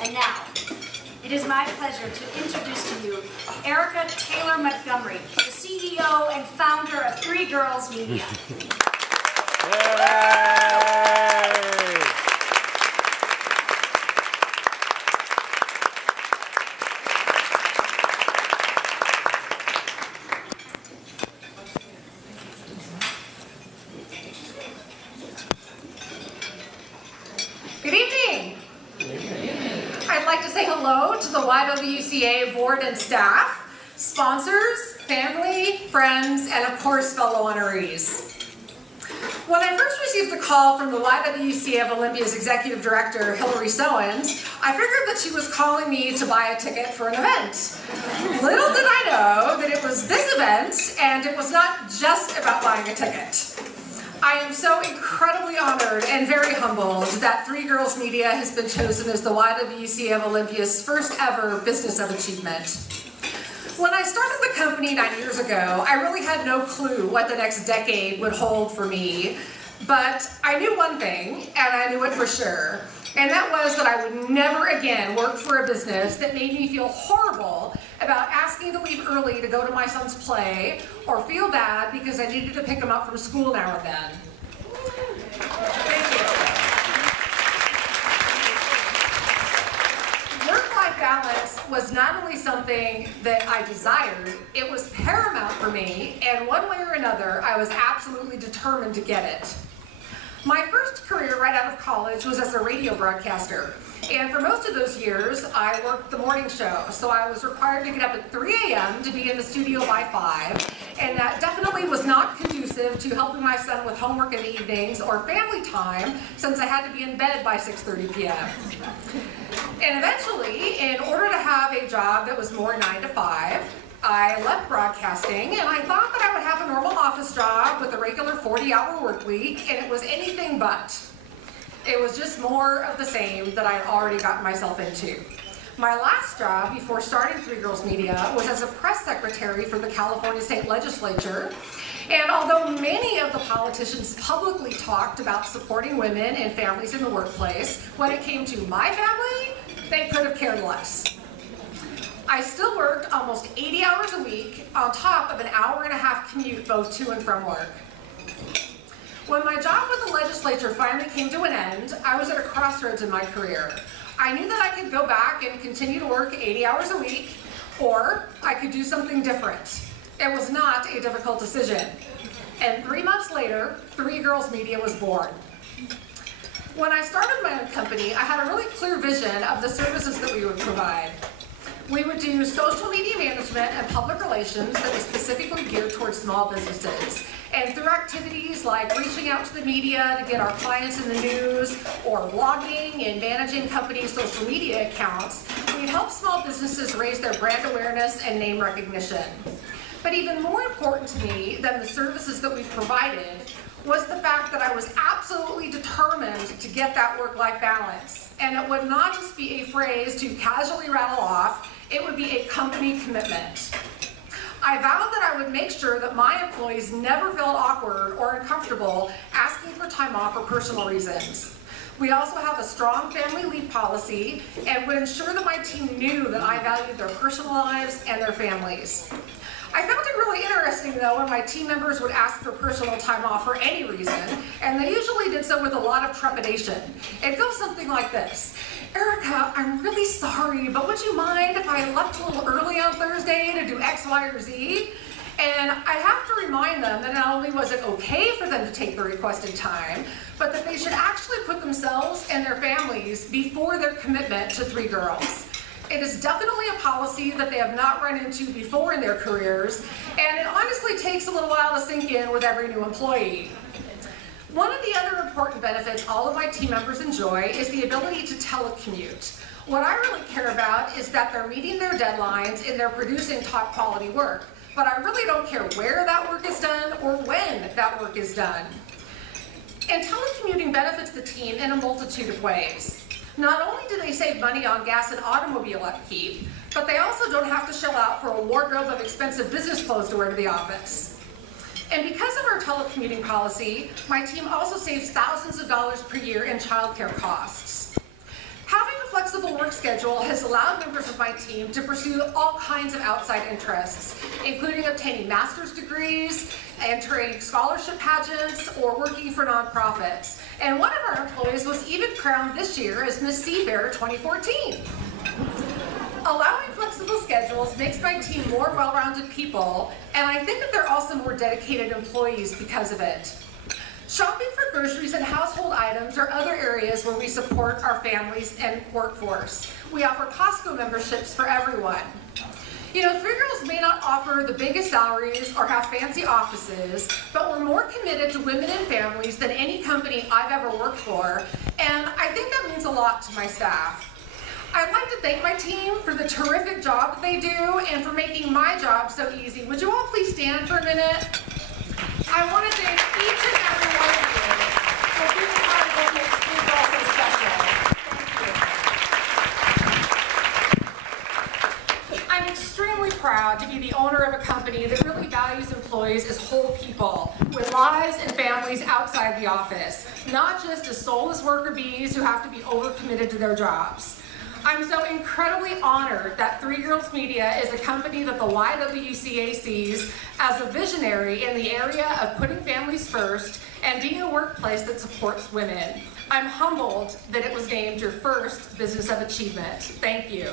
And now, it is my pleasure to introduce to you Erika Taylor Montgomery, the CEO and founder of Three Girls Media. Good evening. I'd like to say hello to the YWCA board and staff, sponsors, family, friends, and of course fellow honorees. When I first received a call from the YWCA-Olympia's executive director, Hillary Sowens, I figured that she was calling me to buy a ticket for an event. Little did I know that it was this event, and it was not just about buying a ticket. I am so incredibly honored and very humbled that Three Girls Media has been chosen as the YWCA-Olympia's first ever Business of Achievement. When I started the company 9 years ago, I really had no clue what the next decade would hold for me, but I knew one thing, and I knew it for sure, and that was that I would never again work for a business that made me feel horrible about asking to leave early to go to my son's play, or feel bad because I needed to pick him up from school now and then. Thank you. Work-life balance was not only something that I desired, it was paramount for me, and one way or another, I was absolutely determined to get it. My first career right out of college was as a radio broadcaster, and for most of those years, I worked the morning show, so I was required to get up at 3 a.m. to be in the studio by 5, and that definitely was not conducive to helping my son with homework in the evenings or family time, since I had to be in bed by 6:30 p.m. And eventually, in order to have a job that was more 9 to 5, I left broadcasting, and I thought that I would have a normal office job with a regular 40-hour work week, and it was anything but. It was just more of the same that I had already gotten myself into. My last job before starting Three Girls Media was as a press secretary for the California State Legislature, and although many of the politicians publicly talked about supporting women and families in the workplace, when it came to my family, they could have cared less. I still worked almost 80 hours a week on top of an hour-and-a-half commute both to and from work. When my job with the legislature finally came to an end, I was at a crossroads in my career. I knew that I could go back and continue to work 80 hours a week, or I could do something different. It was not a difficult decision. And 3 months later, Three Girls Media was born. When I started my own company, I had a really clear vision of the services that we would provide. We would do social media management and public relations that was specifically geared towards small businesses. And through activities like reaching out to the media to get our clients in the news, or blogging and managing companies' social media accounts, we'd help small businesses raise their brand awareness and name recognition. But even more important to me than the services that we provided was the fact that I was absolutely determined to get that work-life balance. And it would not just be a phrase to casually rattle off, it would be a company commitment. I vowed that I would make sure that my employees never felt awkward or uncomfortable asking for time off for personal reasons. We also have a strong family leave policy and would ensure that my team knew that I valued their personal lives and their families. I found it really interesting, though, when my team members would ask for personal time off for any reason, and they usually did so with a lot of trepidation. It goes something like this. Erika, I'm really sorry, but would you mind if I left a little early on Thursday to do X, Y, or Z? And I have to remind them that not only was it okay for them to take the requested time, but that they should actually put themselves and their families before their commitment to Three Girls. It is definitely a policy that they have not run into before in their careers, and it honestly takes a little while to sink in with every new employee. One of the other important benefits all of my team members enjoy is the ability to telecommute. What I really care about is that they're meeting their deadlines and they're producing top quality work, but I really don't care where that work is done or when that work is done. And telecommuting benefits the team in a multitude of ways. Not only do they save money on gas and automobile upkeep, but they also don't have to shell out for a wardrobe of expensive business clothes to wear to the office. And because of our telecommuting policy, my team also saves thousands of dollars per year in childcare costs. Having a flexible work work schedule has allowed members of my team to pursue all kinds of outside interests, including obtaining master's degrees, entering scholarship pageants, or working for nonprofits. And one of our employees was even crowned this year as Miss Seafair 2014. Allowing flexible schedules makes my team more well-rounded people, and I think that they're also more dedicated employees because of it. Shopping for groceries and household items are other areas where we support our families and workforce. We offer Costco memberships for everyone. You know, Three Girls may not offer the biggest salaries or have fancy offices, but we're more committed to women and families than any company I've ever worked for, and I think that means a lot to my staff. I'd like to thank my team for the terrific job that they do and for making my job so easy. Would you all please stand for a minute? I want to thank each and every one of you for being part of what makes Three Girls so special. Thank you. I'm extremely proud to be the owner of a company that really values employees as whole people with lives and families outside the office, not just as soulless worker bees who have to be overcommitted to their jobs. I'm so incredibly honored that Three Girls Media is a company that the YWCA sees as a visionary in the area of putting families first and being a workplace that supports women. I'm humbled that it was named your first Business of Achievement. Thank you.